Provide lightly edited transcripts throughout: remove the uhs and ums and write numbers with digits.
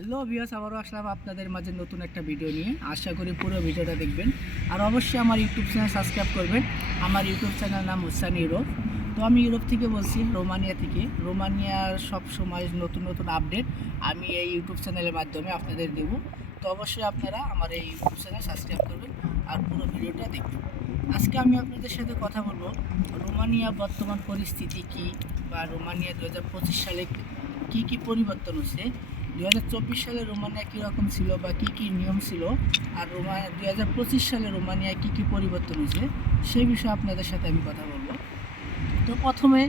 Hello viewers, আবারও আসলাম আপনাদের মাঝে নতুন একটা ভিডিও নিয়ে। আশা করি পুরো ভিডিওটা দেখবেন আর অবশ্যই আমার ইউটিউব চ্যানেল সাবস্ক্রাইব করবেন। আমার ইউটিউব চ্যানেল নাম হুসাইন ইউরোপ। তো আমি ইউরোপ থেকে বলছি, রোমানিয়া থেকে। রোমানিয়ার সব সময় নতুন নতুন আপডেট আমি এই ইউটিউব চ্যানেলের মাধ্যমে আপনাদের দেব। তো অবশ্যই আপনারা আমার এই ইউটিউব চ্যানেল সাবস্ক্রাইব করবেন আর পুরো ভিডিওটা দেখবেন। আজকে আমি আপনাদের সাথে কথা বলবো রোমানিয়া বর্তমান পরিস্থিতি কী, বা রোমানিয়া 2025 সালে কী কী পরিবর্তন হচ্ছে, 2024 সালে রোমানিয়া কীরকম ছিল বা কী কী নিয়ম ছিল, আর 2025 সালে রোমানিয়ায় কী কী পরিবর্তন হয়েছে সেই বিষয়ে আপনাদের সাথে আমি কথা বলবো। তো প্রথমে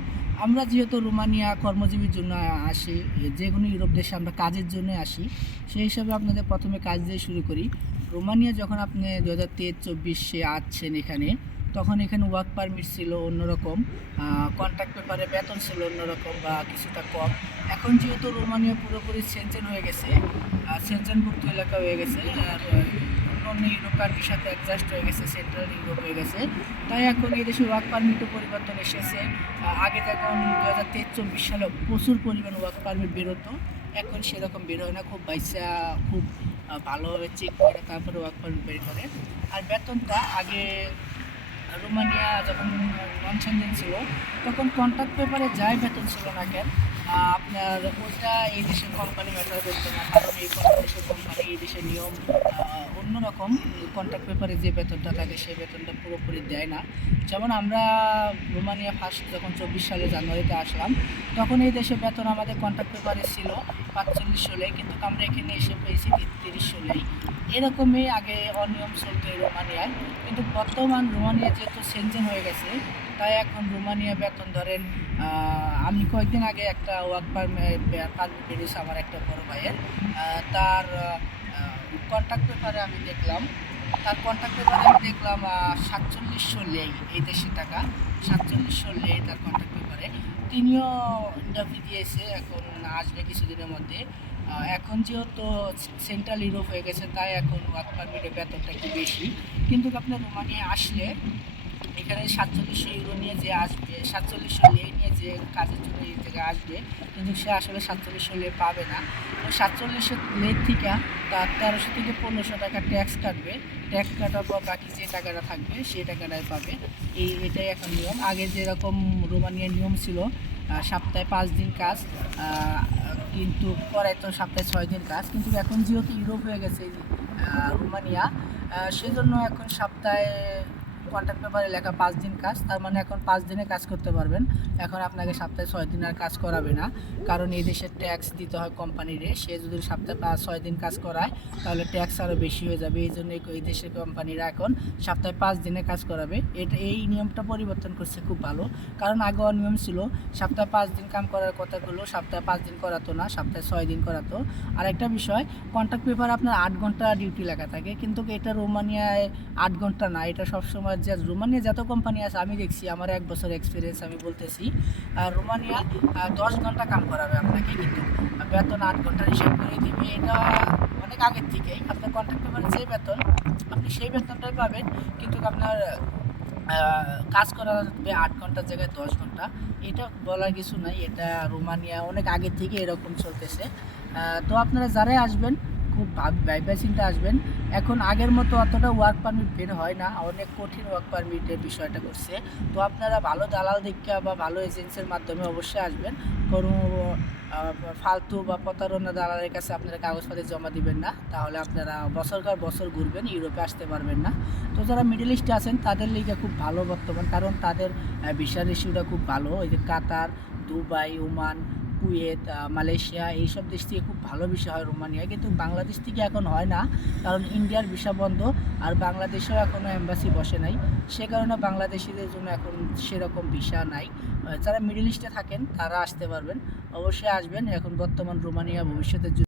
আমরা যেহেতু রোমানিয়া কর্মজীবীর জন্য আসি, যে কোনো ইউরোপ দেশে আমরা কাজের জন্য আসি, সেই হিসাবে আপনাদের প্রথমে কাজ দিয়ে শুরু করি। রোমানিয়া যখন আপনি 2023-24 আসছেন এখানে, তখন এখানে ওয়ার্ক পারমিট ছিল অন্যরকম, কন্ট্রাক্ট পেপারে বেতন ছিল অন্যরকম বা কিছুটা কম। এখন যেহেতু রোমানিয়া পুরোপুরি সেনজেন হয়ে গেছে, সেনজেনভুক্ত এলাকা হয়ে গেছে, আর অন্য ইউরোপ কান্ট্রির সাথে অ্যাডজাস্ট হয়ে গেছে, সেন্ট্রাল ইউরোপ হয়ে গেছে, তাই এখন এই দেশে ওয়ার্ক পারমিটও পরিবর্তন এসেছে। আগে যখন 2023-24 সালে প্রচুর পরিমাণ ওয়ার্ক পারমিট বেরোতো, এখন সেরকম বেরোয় না, খুব বাইসা খুব ভালোভাবে চেক করে তারপরে ওয়ার্ক পারমিট বের করে। আর বেতনটা আগে রোমানিয়া যখন নন সেনজেন ছিল তখন কন্ট্রাক্ট পেপারে যাই বেতন ছিল না কেন, আপনার ওইটা এই দেশের কোম্পানি ম্যাটার করতো না, কারণ এই দেশের কোম্পানি এই দেশের নিয়ম অন্যরকম। কন্ট্রাক্ট পেপারে যে বেতনটা থাকে সেই বেতনটা পুরোপুরি দেয় না। যেমন আমরা রোমানিয়া ফার্স্ট যখন 24 সালে জানুয়ারিতে আসলাম, তখন এই দেশে বেতন আমাদের কন্ট্রাক্ট পেপারে ছিল 45 কিন্তু আমরা এখানে এসে পেয়েছি 33। এরকমই আগে অনিয়ম চলতো এই রোমানিয়ায়, কিন্তু বর্তমান রোমানিয়া যেহেতু সেনজেন হয়ে গেছে, তাই এখন রোমানিয়া বেতন ধরেন, আমি কয়েকদিন আগে একটা ওয়ার্ক পারমিট বেরিয়েছে আমার একটা বড় ভাইয়ের, তার কন্ট্রাক্ট পেপারে আমি দেখলাম, 4700 লেই এই দেশি টাকা, 4700 লেই তার কন্ট্রাক্ট পেপারে। তিনিও ইন্টারভিউ দিয়েছে, এখন আসবে কিছুদিনের মধ্যে। এখন যেহেতু সেন্ট্রাল ইউরোপ হয়ে গেছে, তাই এখন ওয়ার্ক পারমিটের বেতনটা একটু বেশি। কিন্তু আপনার রোমানিয়া আসলে এখানে 4700 ইউরো নিয়ে যে আসবে, 4700 লে নিয়ে যে কাজের জন্য এই জায়গায় আসবে, কিন্তু সে আসলে 4700 লে পাবে না। তো 4700 লে থেকে তার 1300 থেকে 1500 টাকা ট্যাক্স কাটবে। ট্যাক্স কাটার পর বাকি যে টাকাটা থাকবে সেই টাকাটাই পাবে। এটাই এখন নিয়ম। আগে যেরকম রোমানিয়ার নিয়ম ছিল সপ্তাহে 5 দিন কাজ, কিন্তু পরে তো সপ্তাহে 6 দিন কাজ, কিন্তু এখন যেহেতু ইউরোপ হয়ে গেছে রোমানিয়া, সেজন্য এখন সপ্তাহে কন্ট্রাক্ট পেপারে লেখা 5 দিন কাজ, তার মানে এখন 5 দিনে কাজ করতে পারবেন। এখন আপনাকে সপ্তাহে 6 দিন আর কাজ করাবে না, কারণ এই দেশের ট্যাক্স দিতে হয় কোম্পানিরে। সে যদি সপ্তাহে 6 দিন কাজ করায় তাহলে ট্যাক্স আরও বেশি হয়ে যাবে। এই জন্য এই দেশের কোম্পানিরা এখন সপ্তাহে 5 দিনে কাজ করাবে। এই নিয়মটা পরিবর্তন করছে, খুব ভালো। কারণ আগে নিয়ম ছিল সপ্তাহে 5 দিন কাম করার কথাগুলো সপ্তাহে 5 দিন করাতো না, সপ্তাহে 6 দিন করাতো। আর একটা বিষয়, কন্ট্রাক্ট পেপার আপনার 8 ঘন্টা ডিউটি লেখা থাকে, কিন্তু এটা রোমানিয়ায় 8 ঘন্টা না। এটা সবসময় যে রোমানিয়া যত কোম্পানি আছে আমি দেখছি, আমার 1 বছর এক্সপিরিয়েন্স আমি বলতেছি, রোমানিয়া 10 ঘন্টা কাম করাবে আপনাকে, কিন্তু বেতন 8 ঘন্টার হিসাব করে দিবে। এটা অনেক আগের থেকেই আপনার কন্ট্রাক্ট পেপারে যে বেতন আপনি সেই বেতনটাই পাবেন, কিন্তু আপনার কাজ করা হবে 8 ঘন্টার জায়গায় 10 ঘন্টা। এটা বলার কিছু নাই, এটা রোমানিয়া অনেক আগে থেকে এরকম চলতেছে। তো আপনারা যারাই আসবেন খুব ভাইবা চিন্তা আসবেন। এখন আগের মতো অতটা ওয়ার্ক পারমিট বের হয় না, অনেক কঠিন ওয়ার্ক পারমিটের বিষয়টা করছে। তো আপনারা ভালো দালাল দীক্ষা বা ভালো এজেন্সির মাধ্যমে অবশ্যই আসবেন। কোনো ফালতু বা প্রতারণা দালালের কাছে আপনারা কাগজপত্র জমা দিবেন না, তাহলে আপনারা বছরকার বছর ঘুরবেন, ইউরোপে আসতে পারবেন না। তো যারা মিডল ইস্টে আছেন তাদের লিগে খুব ভালো বর্তমান, কারণ তাদের ভিসা রেশিওটা খুব ভালো। এই যে কাতার, দুবাই, ওমান, কুয়েত, মালয়েশিয়া, এইসব দেশ থেকে খুব ভালো ভিসা হয় রোমানিয়া, কিন্তু বাংলাদেশ থেকে এখন হয় না, কারণ ইন্ডিয়ার ভিসা বন্ধ, আর বাংলাদেশেও এখনও এম্বাসি বসে নাই। সে কারণে বাংলাদেশিদের জন্য এখন সেরকম ভিসা নাই। যারা মিডল ইস্টে থাকেন তারা আসতে পারবেন, অবশ্যই আসবেন। এখন বর্তমান রোমানিয়া ভবিষ্যতের